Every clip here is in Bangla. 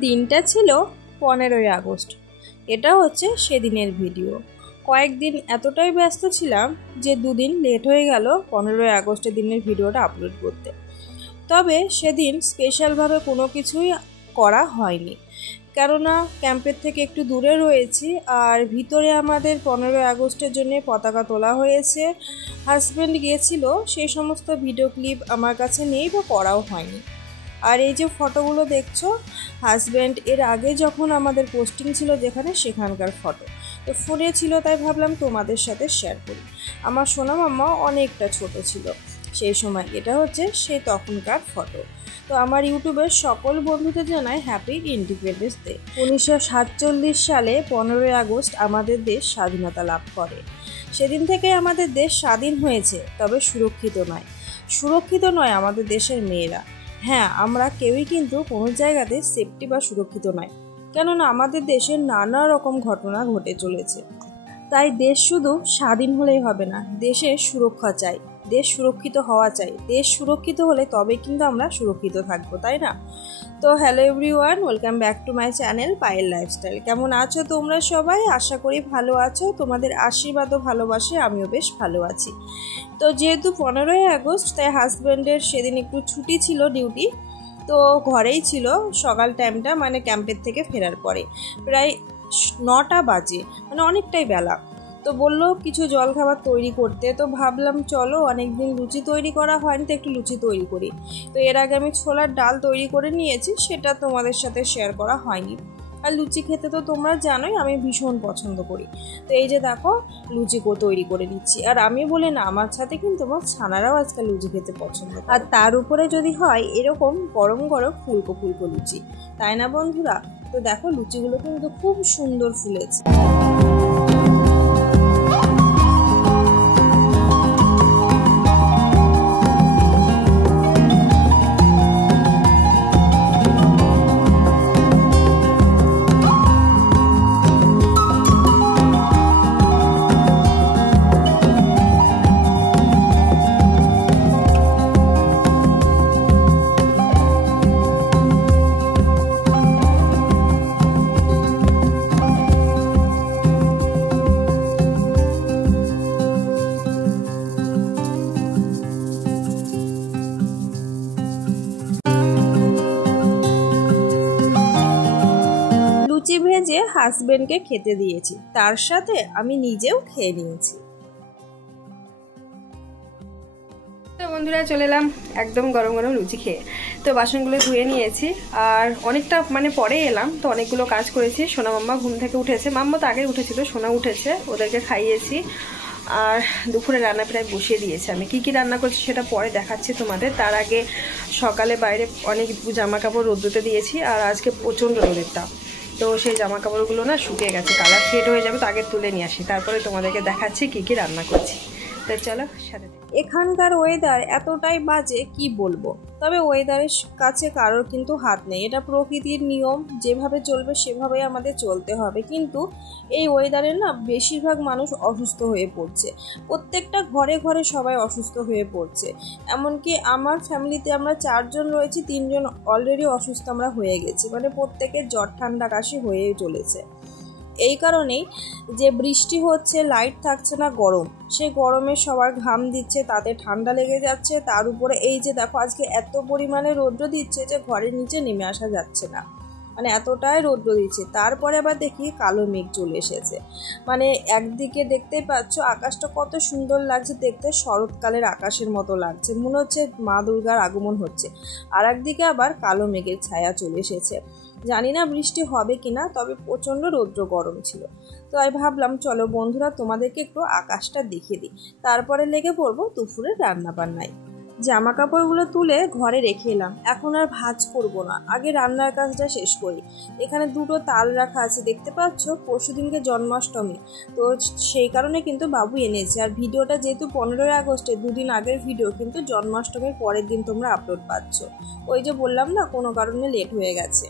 দিনটা ছিল 15ই আগস্ট। এটা হচ্ছে সেদিনের ভিডিও। কয়েকদিন এতটাই ব্যস্ত ছিলাম যে দুদিন লেট হয়ে গেল 15ই আগস্টের দিনের ভিডিওটা আপলোড করতে। তবে সেদিন স্পেশালভাবে কোনো কিছুই করা হয়নি, কেননা ক্যাম্পের থেকে একটু দূরে রয়েছি। আর ভিতরে আমাদের 15ই আগস্টের জন্য পতাকা তোলা হয়েছে। হাজব্যান্ড গিয়েছিল, সেই সমস্ত ভিডিও ক্লিপ আমার কাছে নেই বা করাও হয়নি। আর এই যে ফটোগুলো দেখছো, হাজব্যান্ড এর আগে যখন আমাদের পোস্টিং ছিল যেখানে, সেখানকার ফটো। তো ফোনে ছিল, তাই ভাবলাম তোমাদের সাথে শেয়ার করি। আমার সোনা মাম্মা অনেকটা ছোট ছিল সেই সময়। এটা হচ্ছে সেই তখনকার ফটো। তো আমার ইউটিউবের সকল বন্ধুদের জানাই হ্যাপি ইন্ডিপেন্ডেন্স ডে। 1947 সালে 15ই আগস্ট আমাদের দেশ স্বাধীনতা লাভ করে। সেদিন থেকে আমাদের দেশ স্বাধীন হয়েছে, তবে সুরক্ষিত নয়। সুরক্ষিত নয় আমাদের দেশের মেয়েরা। হ্যাঁ, আমরা কেউই কিন্তু কোনো জায়গাতে সেফটি বা সুরক্ষিত নয়, কেননা আমাদের দেশে নানা রকম ঘটনা ঘটে চলেছে। তাই দেশ শুধু স্বাধীন হলেই হবে না, দেশের সুরক্ষা চাই, দেশ সুরক্ষিত হওয়া চাই। দেশ সুরক্ষিত হলে তবে কিন্তু আমরা সুরক্ষিত থাকবো, তাই না? তো hello everyone, welcome back to my channel Payel lifestyle. কেমন আছো তোমরা সবাই? আশা করি ভালো আছো। তোমাদের আশীর্বাদ ও ভালোবাসে আমিও বেশ ভালো আছি। তো যেহেতু 15ই আগস্ট, তাই হাজব্যান্ডের সেদিন একটু ছুটি ছিল, ডিউটি, তো ঘরেই ছিল। সকাল টাইমটা মানে ক্যাম্পের থেকে ফেরার পরে প্রায় 9টা বাজে, মানে অনেকটাই বেলা। তো বললো কিছু জলখাবার তৈরি করতে। তো ভাবলাম চলো, অনেকদিন লুচি তৈরি করা হয়নি, তো একটু লুচি তৈরি করি। তো এর আগে আমি ছোলার ডাল তৈরি করে নিয়েছি, সেটা তোমাদের সাথে শেয়ার করা হয়নি। আর লুচি খেতে তো তোমরা জানোই আমি ভীষণ পছন্দ করি। তো এই যে দেখো, লুচি তৈরি করে নিচ্ছি। আর আমি বলি না, আমার সাথে কিন্তু আমার ছানারাও আজকাল লুচি খেতে পছন্দ। আর তার উপরে যদি হয় এরকম গরম গরম ফুলকো ফুলকো লুচি, তাই না বন্ধুরা? তো দেখো, লুচিগুলো কিন্তু খুব সুন্দর ফুলেছে। লুচি ভেজে হাজবেন্ডকে খেতে দিয়েছি, তার সাথে আমি নিজেও খেয়ে নিয়েছি। তো বন্ধুরা, চলে এলাম একদম গরম গরম লুচি খেয়ে। তো বাসনগুলো ধুয়ে নিয়েছি, আর অনেকটা পরে এলাম, তো অনেকগুলো কাজ করেছি। সোনা মাম্মা ঘুম থেকে উঠেছে, মাম্মা তো আগে উঠেছিল, সোনা উঠেছে, ওদেরকে খাইয়েছি। আর দুপুরে রান্না প্রায় বসিয়ে দিয়েছি। আমি কি রান্না করছি সেটা পরে দেখাচ্ছি তোমাদের। তার আগে সকালে বাইরে অনেক জামা কাপড় রোদ্দুতে দিয়েছি, আর আজকে প্রচণ্ড রোদের তাপ। তো সেই জামা কাপড়গুলো না শুকিয়ে গেছে, কালার ফেড হয়ে যাবে, তো আগে তুলে নিয়ে আসি, তারপরে তোমাদেরকে দেখাচ্ছি কি রান্না করছি। তো চলো সাথে। এখানকার ওয়েদার এতটাই বাজে কি বলবো। তবে ওয়েদারের কাছে কারোর কিন্তু হাত নেই, এটা প্রকৃতির নিয়ম, যেভাবে চলবে সেভাবেই আমাদের চলতে হবে। কিন্তু এই ওয়েদারে না বেশিরভাগ মানুষ অসুস্থ হয়ে পড়ছে, প্রত্যেকটা ঘরে ঘরে সবাই অসুস্থ হয়ে পড়ছে। এমনকি আমার ফ্যামিলিতে আমরা 4 জন রয়েছি, 3 জন অলরেডি অসুস্থ আমরা হয়ে গেছি, মানে প্রত্যেকের জ্বর ঠান্ডা কাশি হয়েই চলেছে। এই কারণেই যে বৃষ্টি হচ্ছে, লাইট থাকছে না, গরম, সেই গরমে সবার ঘাম দিচ্ছে, তাতে ঠান্ডা লেগে যাচ্ছে। তার উপরে এই যে দেখো, আজকে এত পরিমাণে রৌদ্র দিচ্ছে যে ঘরের নিচে নেমে আসা যাচ্ছে না, মানে এতটাই রৌদ্র দিচ্ছে। তারপরে আবার দেখি কালো মেঘ চলে এসেছে। মানে একদিকে দেখতেই পাচ্ছ আকাশটা কত সুন্দর লাগছে দেখতে, শরৎকালের আকাশের মতো লাগছে, মনে হচ্ছে মা দুর্গার আগমন হচ্ছে। আর একদিকে আবার কালো মেঘের ছায়া চলে এসেছে। জানি না বৃষ্টি হবে কিনা, তবে প্রচণ্ড রৌদ্র গরম ছিল। তো আমি ভাবলাম চলো বন্ধুরা, তোমাদেরকে একটু আকাশটা দেখিয়ে দিই, তারপরে লেগে পড়বো দুপুরের রান্না বান্নায়। জামা কাপড়গুলো তুলে ঘরে রেখে এলাম, এখন আর ভাঁজ করব না, আগে রান্নার কাজটা শেষ করি। এখানে 2টো তাল রাখা আছে, দেখতে পাচ্ছ, পরশুদিনকে জন্মাষ্টমী, তো সেই কারণে কিন্তু বাবু এনেছে। আর ভিডিওটা যেহেতু 15ই আগস্টে, 2 দিন আগের ভিডিও, কিন্তু জন্মাষ্টমীর পরের দিন তোমরা আপলোড পাচ্ছ। ওই যে বললাম না, কোনো কারণে লেট হয়ে গেছে।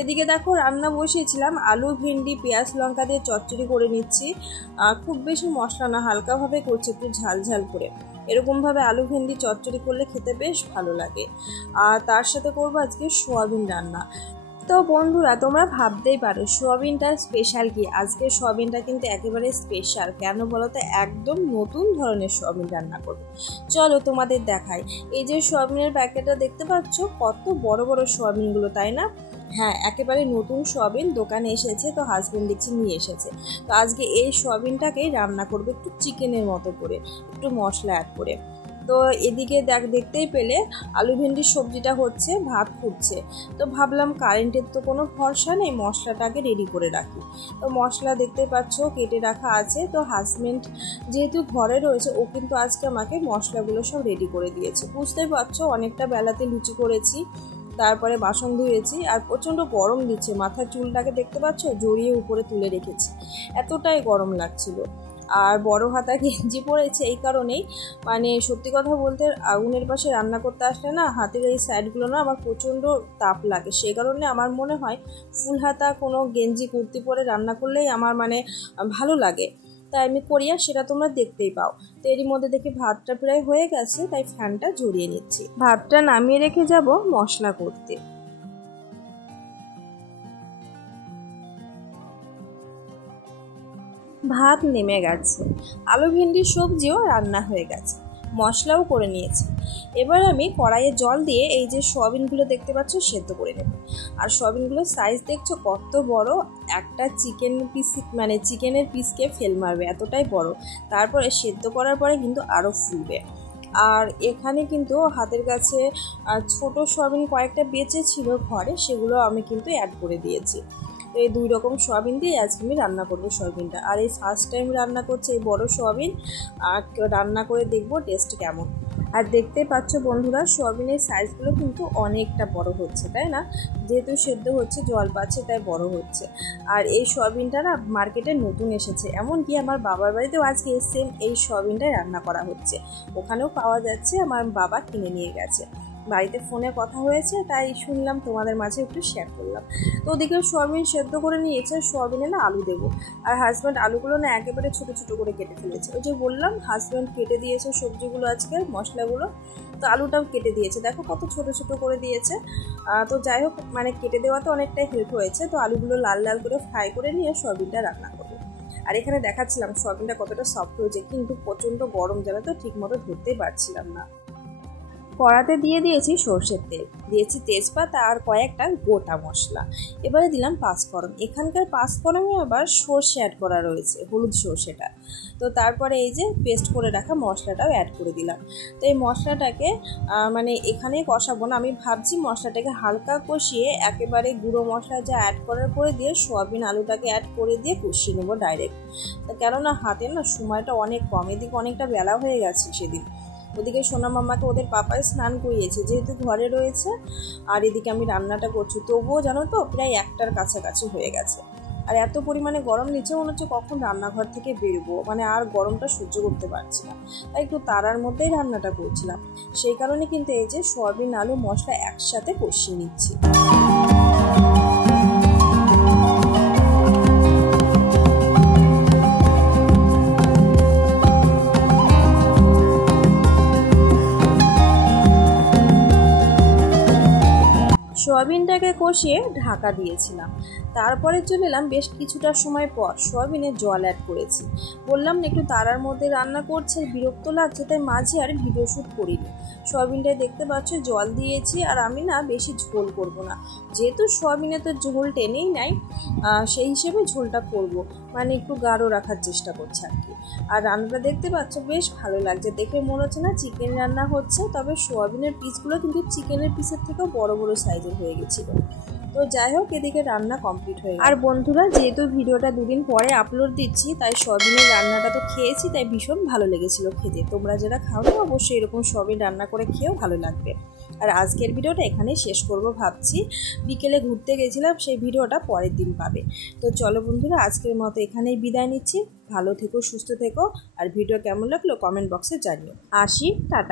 এদিকে দেখো, রান্না বসিয়েছিলাম, আলু ভেন্ডি পেঁয়াজ লঙ্কা দিয়ে চচ্চড়ি করে নিচ্ছি। খুব বেশি মশলা না, হালকাভাবে করছি, একটু ঝাল ঝাল করে। এরকমভাবে আলু ভেন্ডি চচ্চড়ি করলে খেতে বেশ ভালো লাগে। আর তার সাথে করবো আজকে সোয়াবিন রান্না। তো বন্ধুরা তোমরা ভাবতেই পারো সোয়াবিনটার স্পেশাল কি। আজকের সোয়াবিনটা কিন্তু একেবারে স্পেশাল। কেন বলো তো, একদম নতুন ধরনের সোয়াবিন রান্না করবো। চলো তোমাদের দেখাই। এই যে সোয়াবিনের প্যাকেটটা দেখতে পাচ্ছ, কত বড় বড় সোয়াবিনগুলো, তাই না? হ্যাঁ, একেবারে নতুন সোয়াবিন দোকানে এসেছে, তো হাজবেন্ড দেখছি নিয়ে এসেছে। তো আজকে এই সোয়াবিনটাকেই রান্না করবো একটু চিকেনের মতো করে, একটু মশলা অ্যাড করে। তো এদিকে দেখতেই পেলে আলু ভেন্ডির সবজিটা হচ্ছে, ভাত ফুটছে। তো ভাবলাম কারেন্টের তো কোনো ভরসা নেই, মশলাটাকে রেডি করে রাখি। তো মশলা দেখতে পাচ্ছ কেটে রাখা আছে। তো হাজবেন্ড যেহেতু ঘরে রয়েছে, ও কিন্তু আজকে আমাকে মশলাগুলো সব রেডি করে দিয়েছে। বুঝতেই পারছো অনেকটা বেলাতে লুচি করেছি, তারপরে বাসন ধুয়েছি, আর প্রচণ্ড গরম দিচ্ছে। মাথার চুলটাকে দেখতে পাচ্ছ জড়িয়ে উপরে তুলে রেখেছি, এতটাই গরম লাগছিল। আর বড় হাতা গেঞ্জি পরেছে এই কারণেই, মানে সত্যি কথা বলতে আগুনের পাশে রান্না করতে আসলে না হাতের এই সাইডগুলো না আমার প্রচণ্ড তাপ লাগে। সেই কারণে আমার মনে হয় ফুল হাতা কোনো গেঞ্জি কুর্তি পরে রান্না করলেই আমার মানে ভালো লাগে, তাই আমি করি। আর সেটা তোমরা দেখতেই পাও। তো এরই মধ্যে দেখি ভাতটা প্রায় হয়ে গেছে, তাই ফ্যানটা ঝরিয়ে নিচ্ছি। ভাতটা নামিয়ে রেখে যাব মশলা করতে। ভাত নেমে গেছে, আলু ভেন্ডির সবজিও রান্না হয়ে গেছে, মশলাও করে নিয়েছি। এবার আমি কড়াইয়ে জল দিয়ে এই যে সোয়াবিনগুলো দেখতে পাচ্ছ সেদ্ধ করে নেব। আর সোয়াবিনগুলোর সাইজ দেখছো কত বড়, একটা চিকেন পিস মানে চিকেনের পিসকে ফেল মারবে, এতটাই বড়। তারপরে সেদ্ধ করার পরে কিন্তু আরও ফুলবে। আর এখানে কিন্তু হাতের কাছে ছোট সোয়াবিন কয়েকটা বেঁচে ছিল ঘরে, সেগুলো আমি কিন্তু অ্যাড করে দিয়েছি। তো এই দুই রকম সোয়াবিন দিয়ে আজকে আমি রান্না করবো সোয়াবিনটা। আর এই ফার্স্ট টাইম রান্না করছে এই বড় সোয়াবিন, আর রান্না করে দেখবো টেস্ট কেমন। আর দেখতে পাচ্ছ বন্ধুরা সোয়াবিনের সাইজগুলো কিন্তু অনেকটা বড় হচ্ছে, তাই না? যেহেতু সেদ্ধ হচ্ছে জল পাচ্ছে তাই বড় হচ্ছে। আর এই সোয়াবিনটা না মার্কেটে নতুন এসেছে, এমনকি আমার বাবার বাড়িতেও আজকে সেম এই সোয়াবিনটাই রান্না করা হচ্ছে। ওখানেও পাওয়া যাচ্ছে, আমার বাবা কিনে নিয়ে গেছে। বাড়িতে ফোনে কথা হয়েছে, তাই শুনলাম তোমাদের মাঝে একটু শেয়ার করলাম। তো ওদিকে সোয়াবিন সেদ্ধ করে নিয়েছে, সোয়াবিনে না আলু দেবো। আর হাজব্যান্ড আলুগুলো না একেবারে ছোটো ছোটো করে কেটে ফেলেছে। ওই যে বললাম হাজব্যান্ড কেটে দিয়েছে সবজিগুলো আজকে মশলাগুলো, তো আলুটাও কেটে দিয়েছে, দেখো কত ছোটো ছোটো করে দিয়েছে। তো যাই হোক, মানে কেটে দেওয়াতে অনেকটাই হেল্প হয়েছে। তো আলুগুলো লাল লাল করে ফ্রাই করে নিয়ে সোয়াবিনটা রান্না করবো। আর এখানে দেখাচ্ছিলাম সোয়াবিনটা কতটা সফট হয়েছে, কিন্তু প্রচণ্ড গরম জানা তো ঠিক মতো ধরতেই পারছিলাম না। কড়াতে দিয়ে দিয়েছি সর্ষের তেল, দিয়েছি তেজপাতা আর কয়েকটা গোটা মশলা। এবারে দিলাম পাঁচফোড়ন। এখানকার পাঁচফোড়নে আবার সর্ষে অ্যাড করা রয়েছে, হলুদ সর্ষেটা। তো তারপরে এই যে পেস্ট করে রাখা মশলাটাও অ্যাড করে দিলাম। তো এই মশলাটাকে মানে এখানেই কষাবো না, আমি ভাবছি মশলাটাকে হালকা কষিয়ে একেবারে গুঁড়ো মশলা যা অ্যাড করার করে দিয়ে সোয়াবিন আলুটাকে অ্যাড করে দিয়ে কষিয়ে নেবো ডাইরেক্ট। কেননা হাতে না সময়টা অনেক কম, এদিকে অনেকটা বেলা হয়ে গেছে সেদিন। ওদিকে সোনা মামাকে ওদের পাপায় স্নান করিয়েছে যেহেতু ঘরে রয়েছে, আর এদিকে আমি রান্নাটা করছি। তবুও জানো তো প্রায় 1টার কাছাকাছি হয়ে গেছে। আর এত পরিমাণে গরম নিচে মনে হচ্ছে কখন রান্নাঘর থেকে বেরোবো, মানে আর গরমটা সহ্য করতে পারছি না, তাই একটু তাড়ার মধ্যেই রান্নাটা করছিলাম। সেই কারণে কিন্তু এই যে সয়াবিন আলু মশলা একসাথে কষিয়ে নিচ্ছি। সোয়াবিনটাকে কষিয়ে ঢাকা দিয়েছিলাম। তারপরে চলে এলাম বেশ কিছুটা সময় পর, সোয়াবিনে জল অ্যাড করেছি। বললাম না একটু তাড়ার মধ্যে রান্না করছে, বিরক্ত লাগছে, তাই মাঝে আর ভিডিও শ্যুট করিনি। সোয়াবিনটায় দেখতে পাচ্ছ জল দিয়েছি। আর আমি না বেশি ঝোল করব না, যেহেতু সোয়াবিনে তো ঝোল টেনেই নাই, সেই হিসেবে ঝোলটা করব, মানে একটু গাঢ় রাখার চেষ্টা করছি আর কি। আর রান্নাটা দেখতে পাচ্ছ বেশ ভালো লাগছে, দেখে মনে হচ্ছে না চিকেন রান্না হচ্ছে। তবে সোয়াবিনের পিসগুলো কিন্তু চিকেনের পিসের থেকেও বড় বড় সাইজের হয়ে গেছিলো। তো যাই হোক, এদিকে রান্না কমপ্লিট হয়ে গেল। আর বন্ধুরা যেহেতু ভিডিওটা দুদিন পরে আপলোড দিচ্ছি, তাই সোয়াবিনের রান্নাটা তো খেয়েছি, তাই ভীষণ ভালো লেগেছিল খেতে। তোমরা যারা খাও না অবশ্যই এরকম সোয়াবিন রান্না করে খেয়েও ভালো লাগবে। আর আজকের ভিডিওটা এখানেই শেষ করব ভাবছি। বিকেলে ঘুরতে গেছিলাম, সেই ভিডিওটা পরের দিন পাবে। তো চলো বন্ধুরা, আজকের মতো এখানেই বিদায় নিচ্ছি। ভালো থেকো, সুস্থ থেকো। আর ভিডিও কেমন লাগলো কমেন্ট বক্সে জানিও। আসি, টাটা।